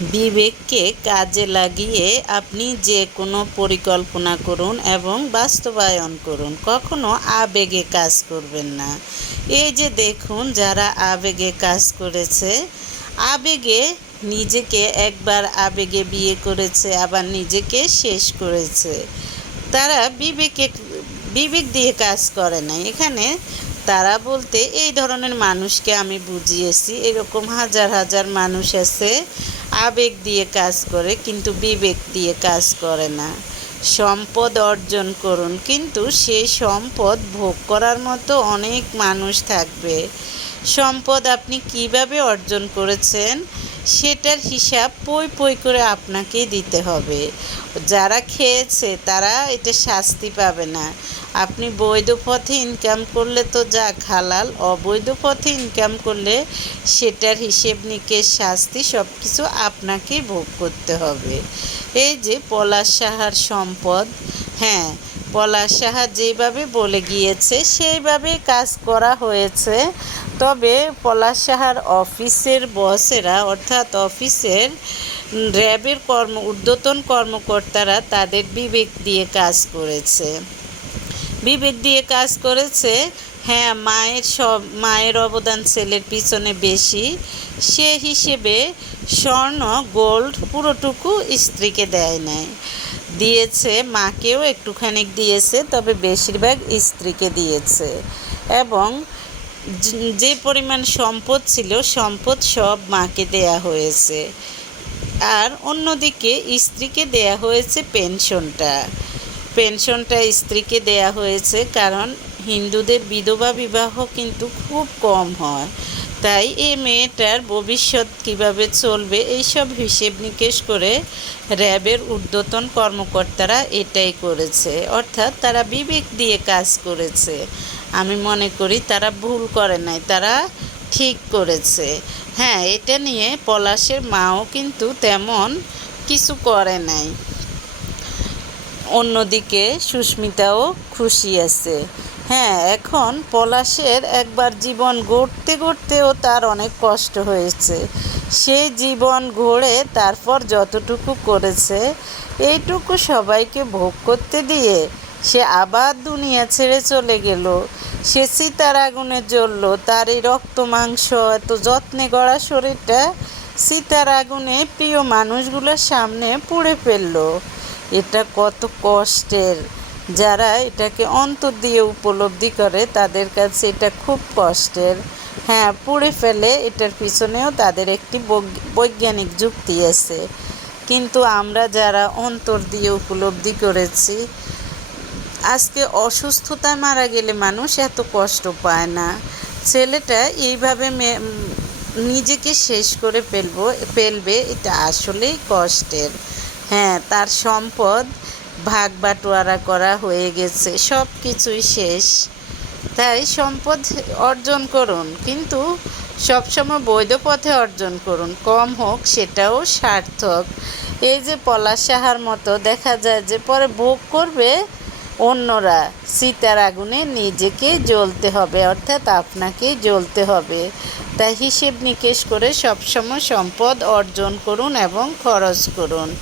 বিবেককে কাজে লাগিয়ে আপনি যে কোনো পরিকল্পনা করুন এবং বাস্তবায়ন করুন। কখনো আবেগে কাজ করবেন না। এই যে দেখুন, যারা আবেগে কাজ করেছে, আবেগে নিজেকে একবার আবেগে বিয়ে করেছে, আবার নিজেকে শেষ করেছে। তারা বিবেকে, বিবেক দিয়ে কাজ করে না এখানে তারা বলতে, এই ধরনের মানুষকে আমি বুঝিয়েছি। এরকম হাজার হাজার মানুষ আছে, আবেগ দিয়ে কাজ করে, কিন্তু বিবেক দিয়ে কাজ করে না। সম্পদ অর্জন করুন। কিন্তু সেই সম্পদ ভোগ করার মতো অনেক মানুষ থাকবে। সম্পদ আপনি কীভাবে অর্জন করেছেন, সেটার হিসাব পই পই করে আপনাকেই দিতে হবে। যারা খেয়েছে, তারা এটা শাস্তি পাবে না। আপনি বৈধ পথে ইনকাম করলে তো যা হালাল অবৈধ পথে ইনকাম করলে সেটার হিসেব নিকেশ, শাস্তি সব কিছু আপনাকেই ভোগ করতে হবে। এই যে পলাশ সাহার সম্পদ হ্যাঁ পলাশ সাহা যেভাবে বলে গিয়েছে, সেইভাবে কাজ করা হয়েছে। তবে পলাশ সাহার অফিসের বসেরা, অর্থাৎ অফিসের র্যাবের কর্ম, ঊর্ধ্বতন কর্মকর্তারা তাদের বিবেক দিয়ে কাজ করেছে। বিবেক দিয়ে কাজ করেছে হ্যাঁ মায়ের সব, মায়ের অবদান ছেলের পিছনে বেশি। সে হিসেবে স্বর্ণ, গোল্ড পুরোটুকু স্ত্রীকে দেয় নাই। দিয়েছে, মাকেও একটুখানি দিয়েছে, তবে বেশিরভাগ স্ত্রীকে দিয়েছে। এবং যে পরিমাণ সম্পদ ছিল, সম্পদ সব মাকে দেয়া হয়েছে। আর অন্যদিকে স্ত্রীকে দেয়া হয়েছে পেনশনটা। পেনশনটা স্ত্রীকে দেয়া হয়েছে কারণ হিন্দুদের বিধবা বিবাহ কিন্তু খুব কম হয়। তাই এই মেয়েটার ভবিষ্যৎ কীভাবে চলবে, এইসব হিসেব নিকেশ করে র্যাবের ঊর্ধ্বতন কর্মকর্তারা এটাই করেছে। অর্থাৎ তারা বিবেক দিয়ে কাজ করেছে। আমি মনে করি তারা ভুল করে নাই, তারা ঠিক করেছে। হ্যাঁ এটা নিয়ে পলাশের মাও কিন্তু তেমন কিছু করে নাই। অন্যদিকে সুস্মিতাও খুশি আছে। হ্যাঁ এখন পলাশের একবার জীবন গড়তে গড়তেও তার অনেক কষ্ট হয়েছে। সে জীবন গড়ে তারপর যতটুকু করেছে, এইটুকু সবাইকে ভোগ করতে দিয়ে সে আবার দুনিয়া ছেড়ে চলে গেল। সে সীতার আগুনে জ্বলল, তার এই রক্ত মাংস, এত যত্নে গড়া শরীরটা সীতার আগুনে প্রিয় মানুষগুলোর সামনে পুড়ে ফেলল। এটা কত কষ্টের। যারা এটাকে অন্তর দিয়ে উপলব্ধি করে, তাদের কাছে এটা খুব কষ্টের। হ্যাঁ পুড়ে ফেলে এটার পিছনেও তাদের একটি বৈজ্ঞানিক যুক্তি আছে। কিন্তু আমরা যারা অন্তর দিয়ে উপলব্ধি করেছি, আজকে অসুস্থতায় মারা গেলে মানুষ এত কষ্ট পায় না। ছেলেটা এইভাবে নিজেকে শেষ করে ফেলব, ফেলবে, এটা আসলেই কষ্টের। হ্যাঁ তার সম্পদ ভাগ বাটোয়ারা করা হয়ে গেছে, সব কিছুই শেষ। তাই সম্পদ অর্জন করুন, কিন্তু সবসময় বৈধ পথে অর্জন করুন, কম হোক সেটাও সার্থক। এই যে পলাশ সাহার মতো দেখা যায় যে পরে ভোগ করবে অন্যরা, সীতার আগুনে নিজেকে জ্বলতে হবে, অর্থাৎ আপনাকেই জ্বলতে হবে। তাই হিসেব নিকেশ করে সবসময় সম্পদ অর্জন করুন এবং খরচ করুন।